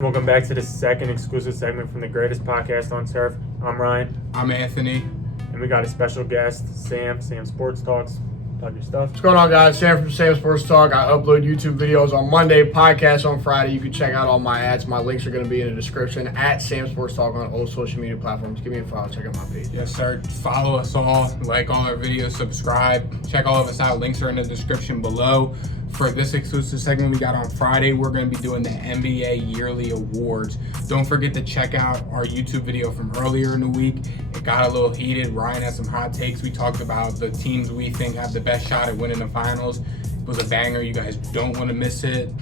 Welcome back to the second exclusive segment from the greatest podcast on turf. I'm Ryan. I'm Anthony. And we got a special guest, Sam Sports Talks. Talk your stuff. What's going on, guys? Sam from Sam Sports Talk. I upload YouTube videos on Monday, podcasts on Friday. You can check out all my ads. My links are going to be in the description at Sam Sports Talk on all social media platforms. Give me a follow. Check out my page. Yes, sir. Follow us all. Like all our videos. Subscribe. Check all of us out. Links are in the description below. For this exclusive segment we got on Friday, we're going to be doing the NBA Yearly Awards. Don't forget to check out our YouTube video from earlier in the week. It got a little heated. Ryan had some hot takes. We talked about the teams we think have the best shot at winning the finals. It was a banger. You guys don't want to miss it.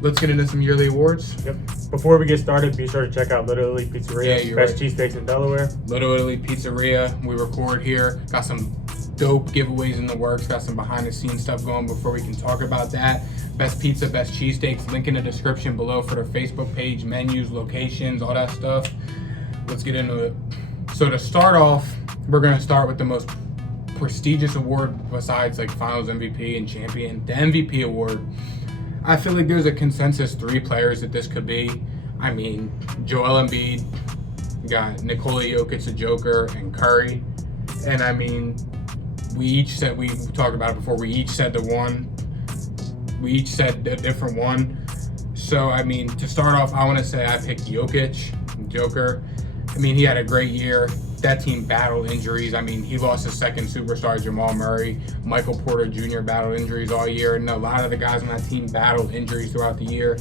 Let's get into some yearly awards. Yep. Before we get started, be sure to check out Little Italy Pizzeria, best cheesesteaks in Delaware. Little Italy Pizzeria. We record here. Got some dope giveaways in the works. Got some behind the scenes stuff going before we can talk about that. Best pizza, best cheesesteaks. Link in the description below for their Facebook page, menus, locations, all that stuff. Let's get into it. So to start off, we're going to start with the most prestigious award besides like Finals MVP and Champion, the MVP award. I feel like there's a consensus 3 players that this could be. I mean, Joel Embiid, got Nikola Jokic, the Joker, and Curry. And I mean, we talked about it before, we each said we each said a different one. So, I mean, to start off, I want to say I picked Jokic, Joker. I mean, he had a great year. That team battled injuries. I mean, he lost his second superstar, Jamal Murray. Michael Porter Jr. battled injuries all year. And a lot of the guys on that team battled injuries throughout the year.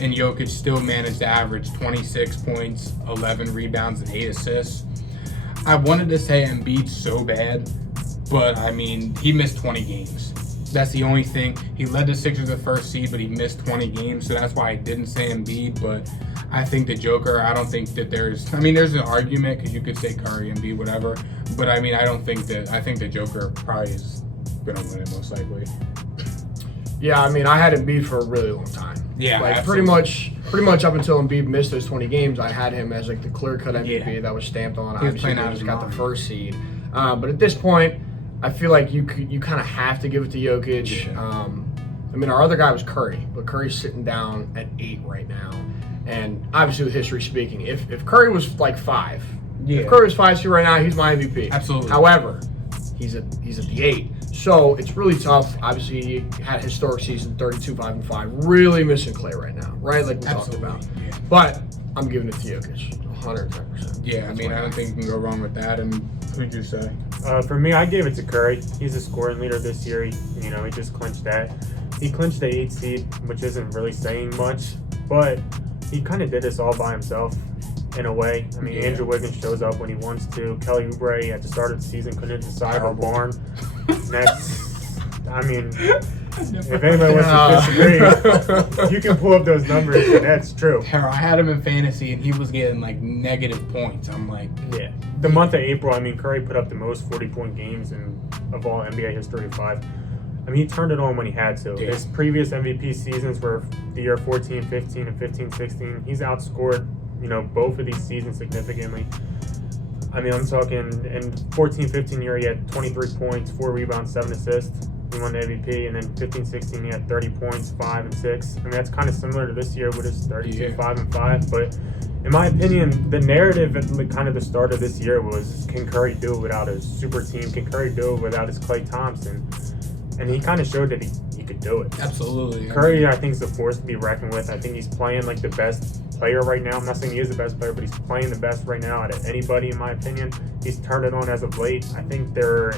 And Jokic still managed to average 26 points, 11 rebounds, and 8 assists. I wanted to say Embiid so bad, but, I mean, he missed 20 games. That's the only thing. He led the Sixers the first seed, but he missed 20 games, so that's why I didn't say Embiid. But I think the Joker, I don't think that there's an argument because you could say Curry, Embiid, whatever. But, I mean, I think the Joker probably is going to win it most likely. Yeah, I mean, I had Embiid for a really long time. Yeah, like absolutely. pretty much up until Embiid missed those 20 games, I had him as like the clear-cut MVP that was stamped on. He was Obviously, playing out he of just his got mind. the first seed. But at this point, I feel like you kind of have to give it to Jokic. Yeah. I mean, our other guy was Curry, but Curry's sitting down at 8 right now. And obviously, with history speaking, if Curry was like 5, if Curry was 5 seed right now, he's my MVP. Absolutely. However, he's at the 8. So it's really tough. Obviously, he had a historic season, 32, 5 and 5. Really missing Clay right now, right? Like we talked about. Yeah. But I'm giving it to Jokic, 110%. Yeah, I mean, I don't think you can go wrong with that. And who'd you say? For me, I gave it to Curry. He's a scoring leader this year. He just clinched that. He clinched the 8 seed, which isn't really saying much, but he kind of did this all by himself in a way. I mean, Andrew Wiggins shows up when he wants to. Kelly Oubre at the start of the season couldn't decide our barn. I mean, if anybody wants to disagree, you can pull up those numbers, and that's true. I had him in fantasy, and he was getting like negative points. I'm like, yeah. The month of April, I mean, Curry put up the most 40-point games of all NBA history of 5. I mean, he turned it on when he had to. Yeah. His previous MVP seasons were the year 14-15 and 15-16. He's outscored, both of these seasons significantly. I mean, I'm talking in 14-15 year, he had 23 points, 4 rebounds, 7 assists. He won the MVP, and then 15-16, he had 30 points, 5 and 6. I mean, that's kind of similar to this year with his 32, 5 and 5. But in my opinion, the narrative at kind of the start of this year was, can Curry do it without his super team? Can Curry do it without his Klay Thompson? And he kind of showed that he could do it. absolutely. Curry, I think, is a force to be reckoned with. I think he's playing like the best player right now. I'm not saying he is the best player, but he's playing the best right now out of anybody, in my opinion. He's turned it on as of late. I think they're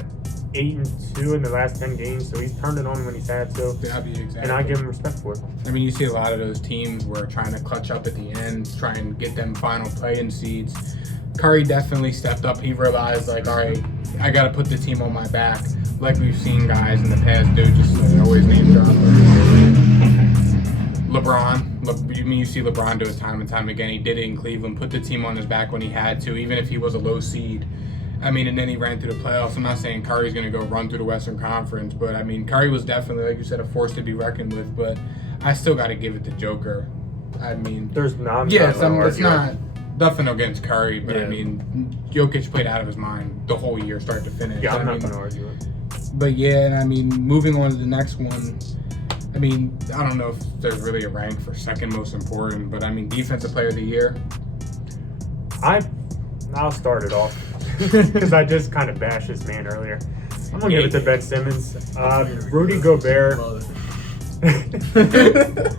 8-2 in the last 10 games, so he's turned it on when he's had to. Exactly. And I give him respect for it. I mean, you see a lot of those teams where trying to clutch up at the end, try and get them final play-in seeds. Curry definitely stepped up. He realized, like, all right, I got to put the team on my back. Like we've seen guys in the past do, just like always name drop. LeBron, you see LeBron do it time and time again. He did it in Cleveland, put the team on his back when he had to, even if he was a low seed. I mean, and then he ran through the playoffs. I'm not saying Curry's going to go run through the Western Conference, but I mean, Curry was definitely, like you said, a force to be reckoned with, but I still got to give it to Joker. I mean, There's not. it's not nothing against Curry, but Yeah. I mean, Jokic played out of his mind the whole year, start to finish. Yeah, I'm I not mean, going to argue it. But yeah, and I mean, moving on to the next one, I mean, I don't know if there's really a rank for second most important, but I mean, defensive player of the year. I'll start it off because I just kind of bashed this man earlier. I'm gonna give it to Ben Simmons. Rudy Gobert.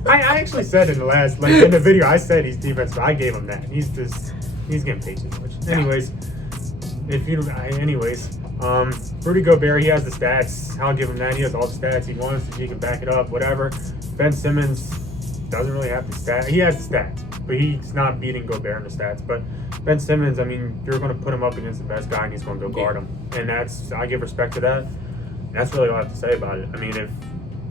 I actually said in the video, I said he's defensive. I gave him that. He's getting paid too much. Anyways, Rudy Gobert, he has the stats. I'll give him that. He has all the stats he wants. He can back it up, whatever. Ben Simmons doesn't really have the stats. He has the stats, but he's not beating Gobert in the stats. But Ben Simmons, I mean, you're going to put him up against the best guy, and he's going to go guard him. And I give respect to that. That's really all I have to say about it. I mean, if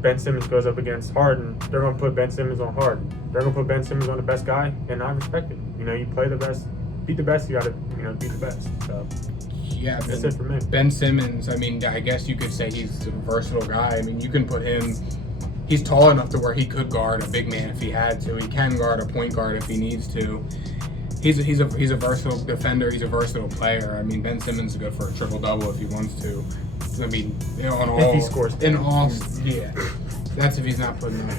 Ben Simmons goes up against Harden, they're going to put Ben Simmons on Harden. They're going to put Ben Simmons on the best guy, and I respect it. You know, you play the best, beat the best, you got to, beat the best. So yeah, that's it for me. Ben Simmons, I mean, I guess you could say he's a versatile guy. I mean, you can put him, he's tall enough to where he could guard a big man if he had to. He can guard a point guard if he needs to. He's a versatile defender. He's a versatile player. I mean, Ben Simmons is good for a triple-double if he wants to. I mean, if he scores 10. Yeah. That's if he's not putting up.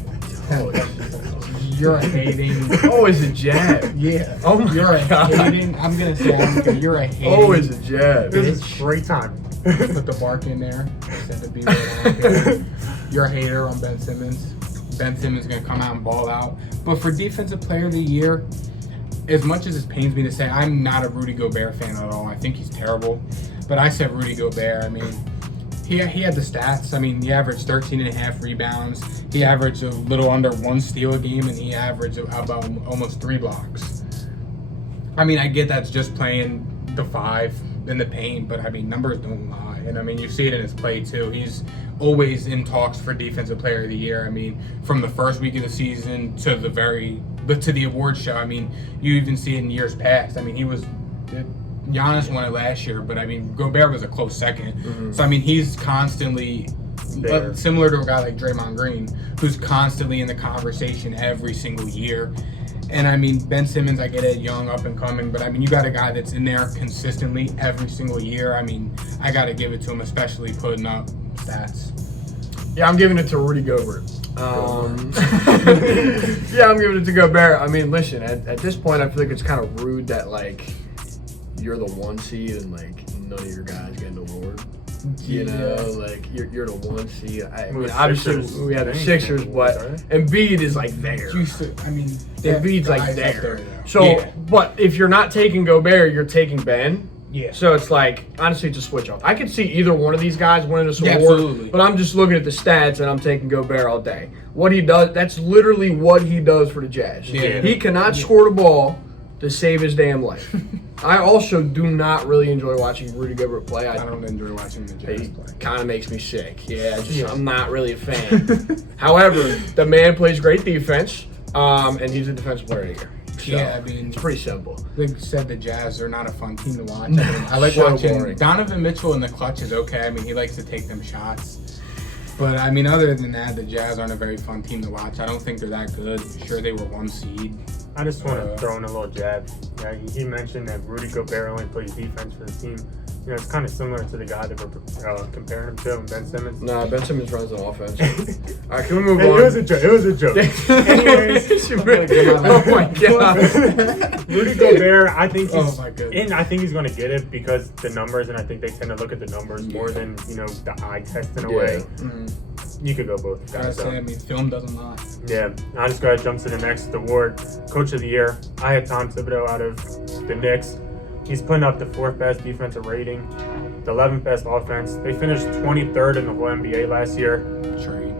You're hating. Always a jab. Yeah. Oh my You're God. hating. I'm gonna say you're a hating. Always a jab. This is great time. Put the bark in there. I said to be right. You're a hater on Ben Simmons. Ben Simmons is gonna come out and ball out. But for defensive player of the year, as much as it pains me to say, I'm not a Rudy Gobert fan at all. I think he's terrible. But I said Rudy Gobert. I mean, he had the stats. I mean, he averaged 13.5 rebounds. He averaged a little under 1 steal a game, and he averaged about almost 3 blocks. I mean, I get that's just playing the 5 in the paint, but I mean, numbers don't lie. And I mean, you see it in his play too. He's always in talks for Defensive Player of the Year. I mean, from the first week of the season to the award show. I mean, you even see it in years past. I mean, Giannis won it last year, but I mean, Gobert was a close second. Mm-hmm. So I mean, he's constantly similar to a guy like Draymond Green, who's constantly in the conversation every single year. And I mean, Ben Simmons, I get it, young, up and coming, but I mean, you got a guy that's in there consistently every single year. I mean, I got to give it to him, especially putting up stats. Yeah, I'm giving it to Rudy Gobert. Yeah, I'm giving it to Gobert. I mean, listen, at this point, I feel like it's kind of rude that, like, you're the 1 seed and, like, none of your guys get an award. You know, like, you're the 1 seed. I mean, obviously, we have the Sixers, but Embiid is, like, there. I mean, Embiid's, like, there. So, but if you're not taking Gobert, you're taking Ben. Yeah. So it's like, honestly, just switch off. I could see either one of these guys winning this award, absolutely. But I'm just looking at the stats and I'm taking Gobert all day. What he does, that's literally what he does for the Jazz. Yeah. He cannot score the ball to save his damn life. I also do not really enjoy watching Rudy Gobert play. I don't enjoy watching the Jazz play. Kind of makes me sick. I'm not really a fan. However, the man plays great defense, and he's a defensive player of the year. So, yeah, I mean, it's pretty simple. Like said, the Jazz are not a fun team to watch. I mean, I like watching boring. Donovan Mitchell in the clutch is okay. I mean, he likes to take them shots. But I mean, other than that, the Jazz aren't a very fun team to watch. I don't think they're that good. Sure, they were 1 seed. I just want to throw in a little jab. Yeah, he mentioned that Rudy Gobert only plays defense for the team. You know, it's kind of similar to the guy that we're comparing him to, Ben Simmons. Nah, Ben Simmons runs an offense. All right, can we move on? It was a joke. Anyways, oh my God. Rudy Gobert, I think he's, my goodness. and I think he's going to get it because the numbers, and I think they tend to look at the numbers more than the eye test in a way. Mm-hmm. You could go both guys. I mean, film doesn't lie. Yeah, I just got to jump to the next award, Coach of the Year. I had Tom Thibodeau out of the Knicks. He's putting up the 4th best defensive rating, the 11th best offense. They finished 23rd in the whole NBA last year. Train.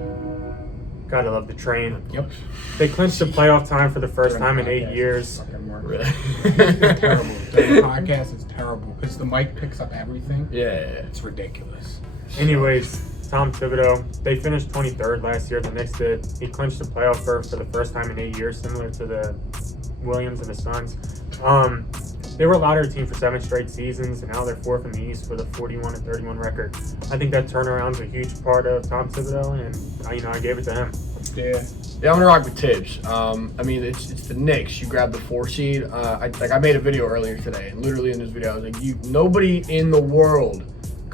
Gotta love the train. Yep. They clinched the playoff time for the first time in 8 years. Really? It's terrible. The podcast is terrible because the mic picks up everything. Yeah. It's ridiculous. Anyways, Tom Thibodeau, they finished 23rd last year. The Knicks did. He clinched the playoff berth for the first time in 8 years, similar to the Williams and the Suns. They were a lottery team for 7 straight seasons, and now they're 4th in the East with a 41-31 record. I think that turnaround's a huge part of Tom Thibodeau, and I gave it to him. Yeah, I'm gonna rock with Tibbs. I mean, it's the Knicks. You grab the 4 seed. I made a video earlier today, and literally in this video, I was like, nobody in the world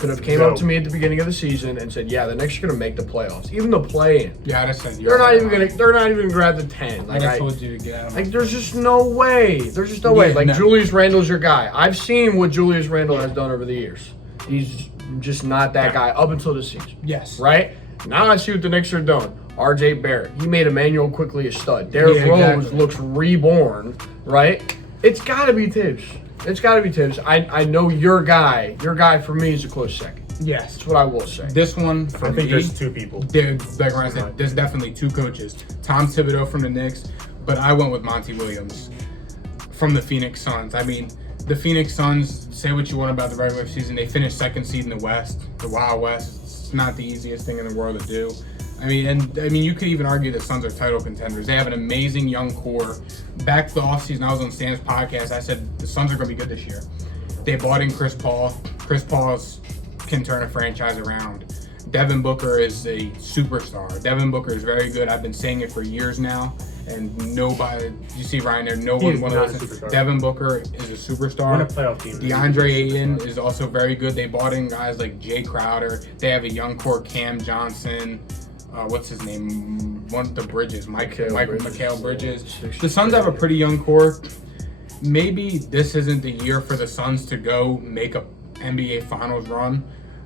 could have came up to me at the beginning of the season and said, "Yeah, the Knicks are going to make the playoffs, even the play-in." Yeah, I said They're not even going to grab the 10. Like I told you to get out. Like there's just no way. There's just no way. Like Julius Randle's your guy. I've seen what Julius Randle has done over the years. He's just not that guy up until this season. Yes. Right? Now I see what the Knicks are doing. R.J. Barrett. He made Emmanuel quickly a stud. Derrick Rose looks reborn. Right? It's got to be Tibbs. It's got to be Tibbs. I know your guy. Your guy for me is a close second. Yes. That's what I will say. This one, for I think me, there's two people. Like Ryan said, there's definitely two coaches. Tom Thibodeau from the Knicks, but I went with Monty Williams from the Phoenix Suns. I mean, the Phoenix Suns, say what you want about the regular season, they finished second seed in the West, the Wild West. It's not the easiest thing in the world to do. I mean, you could even argue the Suns are title contenders. They have an amazing young core. Back to the offseason, I was on Sam's podcast. I said the Suns are going to be good this year. They bought in Chris Paul. Chris Paul can turn a franchise around. Devin Booker is a superstar. Devin Booker is very good. I've been saying it for years now. And nobody, you see Ryan there, no one want to listen. Devin Booker is a superstar. We're in a playoff team. DeAndre Ayton is also very good. They bought in guys like Jay Crowder. They have a young core, Cam Johnson. What's his name? One of the Bridges, Mikal Bridges. The Suns have a pretty young core. Maybe this isn't the year for the Suns to go make a NBA Finals run.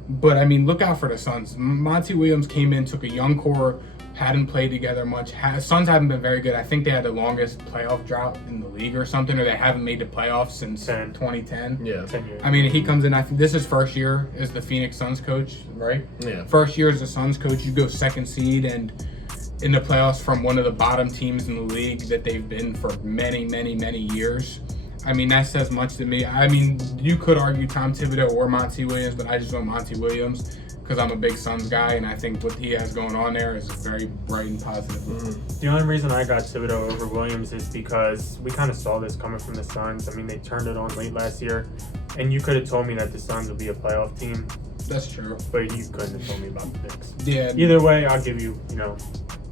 But, I mean, look out for the Suns. Monty Williams came in, took a young core, hadn't played together much. Suns haven't been very good. I think they had the longest playoff drought in the league or something, or they haven't made the playoffs since 2010. Yeah. 10 years. I mean, he comes in, I think this is first year as the Phoenix Suns coach, right? Yeah. First year as the Suns coach, you go second seed and in the playoffs from one of the bottom teams in the league that they've been for many, many, many years. I mean, that says much to me. I mean, you could argue Tom Thibodeau or Monty Williams, but I just went Monty Williams because I'm a big Suns guy, and I think what he has going on there is very bright and positive. Mm-hmm. The only reason I got Thibodeau over Williams is because we kind of saw this coming from the Suns. I mean, they turned it on late last year, and you could have told me that the Suns would be a playoff team. That's true. But you couldn't have told me about the Knicks. Yeah. Either way, I'll give you,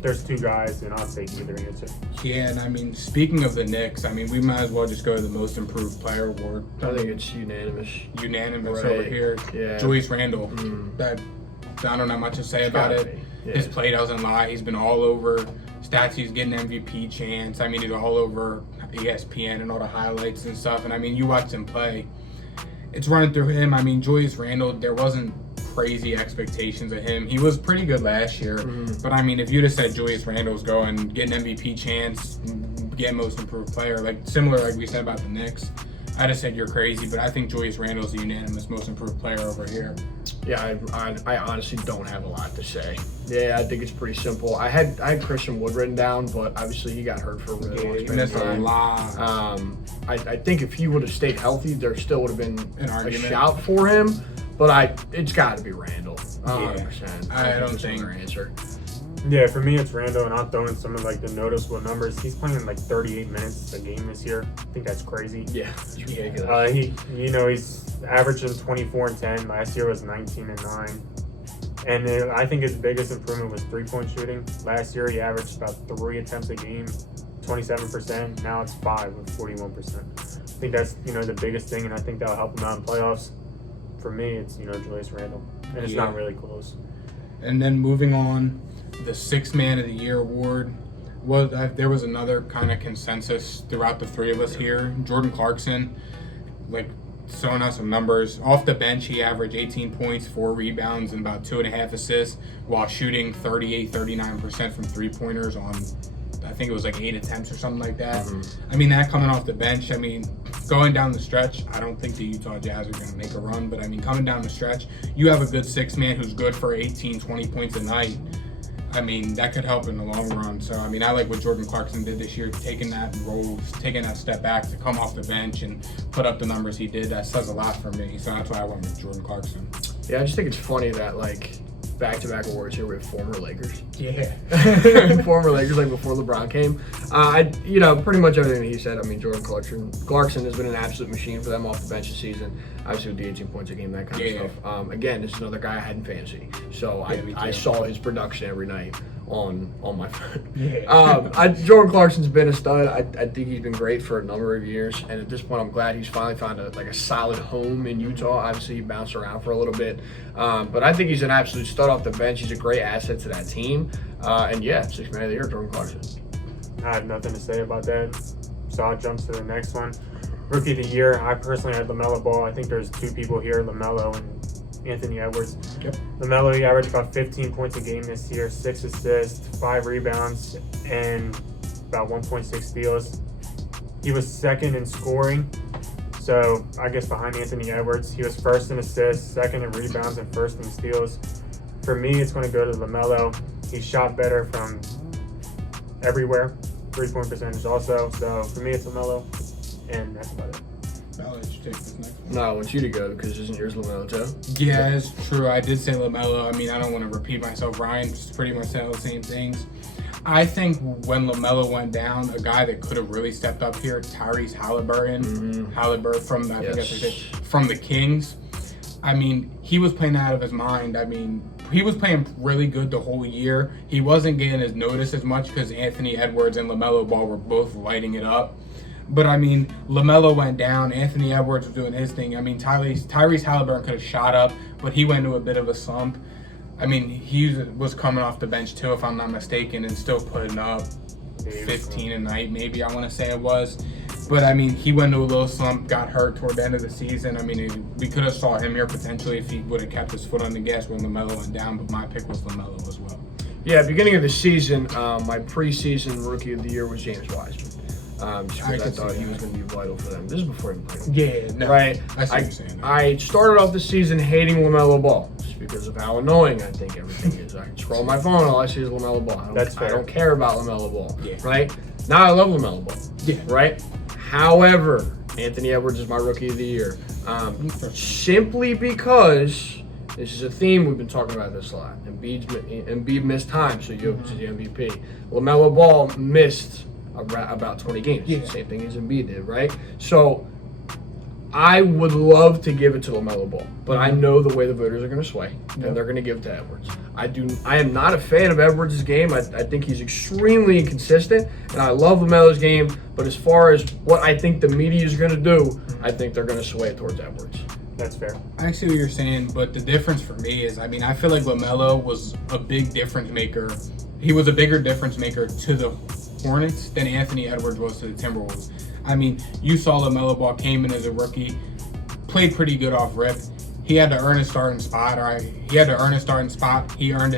there's two guys, and I'll take either answer. Yeah, and I mean, speaking of the Knicks, I mean, we might as well just go to the Most Improved Player Award. I think it's unanimous. Unanimous Right. over here. Yeah. Julius Randle. That I don't have much to say about it. Yeah. His play doesn't lie. He's been all over stats. He's getting MVP chance. I mean, he's all over ESPN and all the highlights and stuff. And I mean, you watch him play. It's running through him. I mean, Julius Randle, there wasn't crazy expectations of him. He was pretty good last year. Mm-hmm. But I mean, if you'd have said Julius Randle's going, getting MVP chance, get Most Improved Player, like similar like we said about the Knicks, I'd have said you're crazy, but I think Julius Randle's the unanimous Most Improved Player over here. Yeah, I honestly don't have a lot to say. Yeah, I think it's pretty simple. I had Christian Wood written down, but obviously he got hurt for a really long He span missed of a time. lot. I think if he would have stayed healthy, there still would have been An a argument. shout for him. But it's got to be Randle. 100%. I don't there's think- another answer. Yeah, for me, it's Randle, and I'll throw in some of the noticeable numbers. He's playing 38 minutes a game this year. I think that's crazy. Yeah, it's ridiculous. He's averaging 24 and 10. Last year was 19 and 9. And I think his biggest improvement was three-point shooting. Last year he averaged about 3 attempts a game, 27%. Now it's 5 with 41%. I think that's the biggest thing, and I think that'll help him out in playoffs. For me, it's Julius Randle, and it's not really close. And then moving on, the Sixth Man of the Year award. There was another kind of consensus throughout the three of us here. Jordan Clarkson, throwing out some numbers. Off the bench, he averaged 18 points, 4 rebounds, and about 2.5 assists, while shooting 39% from three-pointers on, I think it was 8 attempts or something like that. Mm-hmm. I mean, that coming off the bench, I mean, going down the stretch, I don't think the Utah Jazz are going to make a run, but I mean, coming down the stretch, you have a good sixth man who's good for 18, 20 points a night. I mean, that could help in the long run. So, I mean, I like what Jordan Clarkson did this year, taking that role, taking that step back to come off the bench and put up the numbers he did. That says a lot for me. So that's why I went with Jordan Clarkson. Yeah, I just think it's funny that back-to-back awards here with former Lakers. Yeah. Former Lakers, before LeBron came. Pretty much everything he said. I mean, Jordan Clarkson has been an absolute machine for them off the bench this season. Obviously with the 18 points a game, that kind of stuff. Again, this is another guy I had in fantasy. So I saw his production every night on my phone. Jordan Clarkson's been a stud. I think he's been great for a number of years, and at this point, I'm glad he's finally found a solid home in Utah. Obviously, he bounced around for a little bit, but I think he's an absolute stud off the bench. He's a great asset to that team, and yeah, Sixth Man of the Year, Jordan Clarkson. I have nothing to say about that. So I'll jump to the next one. Rookie of the Year, I personally had LaMelo Ball. I think there's two people here, LaMelo and Anthony Edwards. Yep. LaMelo, he averaged about 15 points a game this year, 6 assists, 5 rebounds, and about 1.6 steals. He was second in scoring, so I guess behind Anthony Edwards. He was first in assists, second in rebounds, and first in steals. For me, it's going to go to LaMelo. He shot better from everywhere, 3-point percentage also. So for me, it's LaMelo, and that's about it. I'll let you take this next one. No, I want you to go because isn't yours LaMelo too? Yeah, it's true. I did say LaMelo. I mean, I don't want to repeat myself. Ryan just pretty much said the same things. I think when LaMelo went down, a guy that could have really stepped up here, Tyrese Halliburton. Halliburton from, I think that's what I said, from the Kings. I mean, he was playing out of his mind. I mean, he was playing really good the whole year. He wasn't getting his notice as much because Anthony Edwards and LaMelo Ball were both lighting it up. But, I mean, LaMelo went down. Anthony Edwards was doing his thing. I mean, Tyrese Halliburton could have shot up, but he went into a bit of a slump. I mean, he was coming off the bench, too, if I'm not mistaken, and still putting up 15 a night, maybe, I want to say it was. But, I mean, he went into a little slump, got hurt toward the end of the season. I mean, we could have saw him here potentially if he would have kept his foot on the gas when LaMelo went down, but my pick was LaMelo as well. Yeah, beginning of the season, my preseason Rookie of the Year was James Wiseman. Just because I thought he was going to be vital for them. This is before he played. Yeah, no, right. I see what you're saying. I started off the season hating LaMelo Ball just because of how annoying I think everything is. I scroll my phone, all I see is LaMelo Ball. I don't care about LaMelo Ball. Yeah. Right. Now I love LaMelo Ball. Yeah. Right. However, Anthony Edwards is my Rookie of the Year, simply because this is a theme we've been talking about this a lot. Embiid missed time, so Jokic is the MVP. LaMelo Ball missed about 20 games. Yeah. Same thing as Embiid did, right? So I would love to give it to LaMelo Ball, but I know the way the voters are going to sway, and they're going to give it to Edwards. I am not a fan of Edwards' game. I think he's extremely inconsistent, and I love LaMelo's game, but as far as what I think the media is going to do, I think they're going to sway towards Edwards. That's fair. I see what you're saying, but the difference for me is, I mean, I feel like LaMelo was a big difference maker. He was a bigger difference maker to the Hornets than Anthony Edwards was to the Timberwolves. I mean, you saw LaMelo Ball came in as a rookie, played pretty good off rip. He had to earn a starting spot, right? He earned his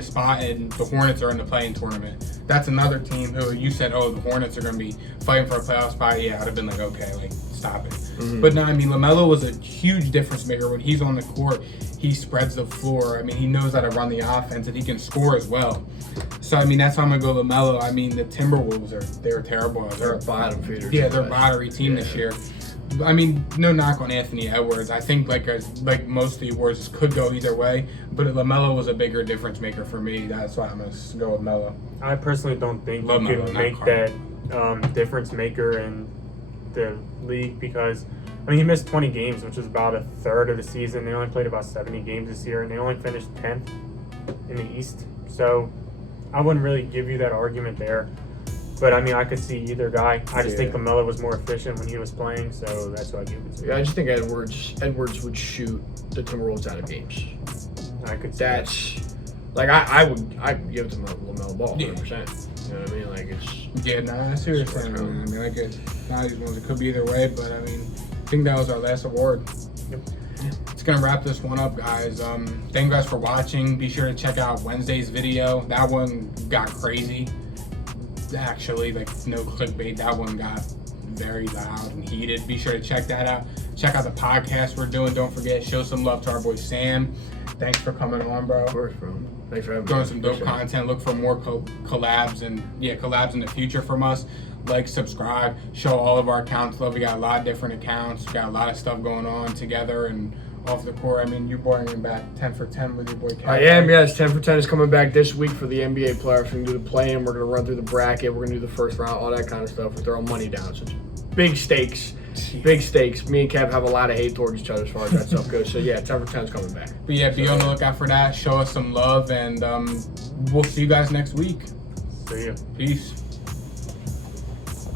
spot, and the Hornets are in the play-in tournament. That's another team who you said, oh, the Hornets are going to be fighting for a playoff spot. Yeah, I'd have been like, okay, like, stop it. But no, I mean, LaMelo was a huge difference maker. When he's on the court, he spreads the floor. I mean, he knows how to run the offense, and he can score as well. So, I mean, that's how I'm going to go LaMelo. I mean, the Timberwolves, they're terrible. They're a bottom feeder. Yeah, they're a lottery team this year. I mean, no knock on Anthony Edwards. I think like most of the awards could go either way, but LaMelo was a bigger difference maker for me. That's why I'm going to go with Melo. I personally don't think LaMelo, you can make that difference maker in the league because, I mean, he missed 20 games, which is about a third of the season. They only played about 70 games this year, and they only finished 10th in the East. So I wouldn't really give you that argument there. But, I mean, I could see either guy. I just think LaMelo was more efficient when he was playing, so that's why I give it to him. Yeah, I just think Edwards would shoot the Timberwolves out of games. I could see That's like I'd give it to LaMelo Ball 100%. You know what I mean? Like it's I see what you're saying. Man. I mean, like it's not these ones. It could be either way, but I mean, I think that was our last award. Yep. It's gonna wrap this one up, guys. Thank you guys for watching. Be sure to check out Wednesday's video. That one got crazy. Actually, like no clickbait. That one got very loud and heated. Be sure to check that out. Check out the podcast we're doing. Don't forget, show some love to our boy Sam. Thanks for coming on, bro. of course, bro. Thanks for having me. Doing some dope content. Look for more collabs and collabs in the future from us. Like, subscribe, show all of our accounts love. We got a lot of different accounts. We got a lot of stuff going on together and off the court. I mean, you're bringing back 10 for 10 with your boy Cal. I am, yes. 10 for 10 is coming back this week for the NBA playoffs. We're going to do the play-in. We're going to run through the bracket. We're going to do the first round, all that kind of stuff. We're throwing money down. So it's big stakes. Big stakes. Me and Kev have a lot of hate towards each other as far as that stuff goes. So, yeah, 10 for 10 is coming back. But, yeah, be on the lookout for that. Show us some love, and we'll see you guys next week. See ya. Peace.